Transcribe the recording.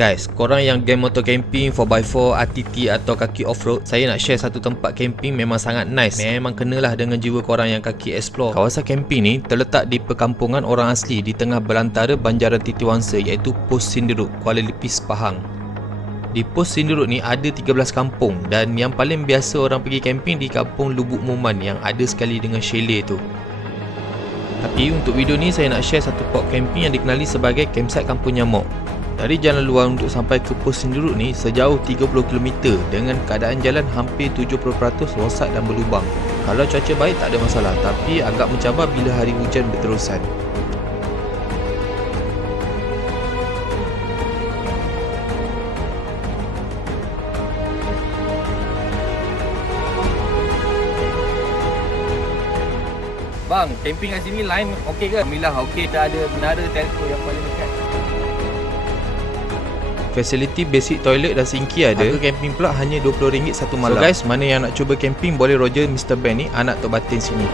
Guys, korang yang game motor camping 4x4, RTT atau kaki off-road, saya nak share satu tempat camping memang sangat nice. Memang kenalah dengan jiwa korang yang kaki explore. Kawasan camping ni terletak di perkampungan orang asli di tengah belantara Banjaran Titiwangsa, iaitu Pos Sindiruk, Kuala Lipis, Pahang. Di Pos Sindiruk ni ada 13 kampung, dan yang paling biasa orang pergi camping di kampung Lubuk Muman yang ada sekali dengan chalet tu. Tapi untuk video ni saya nak share satu spot camping yang dikenali sebagai campsite Kampung Nyamuk. Dari jalan luar untuk sampai ke Pos Sindiruk ni sejauh 30 km dengan keadaan jalan hampir 70% rosak dan berlubang. Kalau cuaca baik tak ada masalah, tapi agak mencabar bila hari hujan berterusan. Bang, camping kat sini line okey ke? Alhamdulillah okey, dah ada menara telco yang paling dekat. Fasiliti basic toilet dan sinki ada. Harga camping pula hanya RM20 satu malam. So guys, mana yang nak cuba camping boleh roger Mr. Ben ni, anak Tok Batin sini.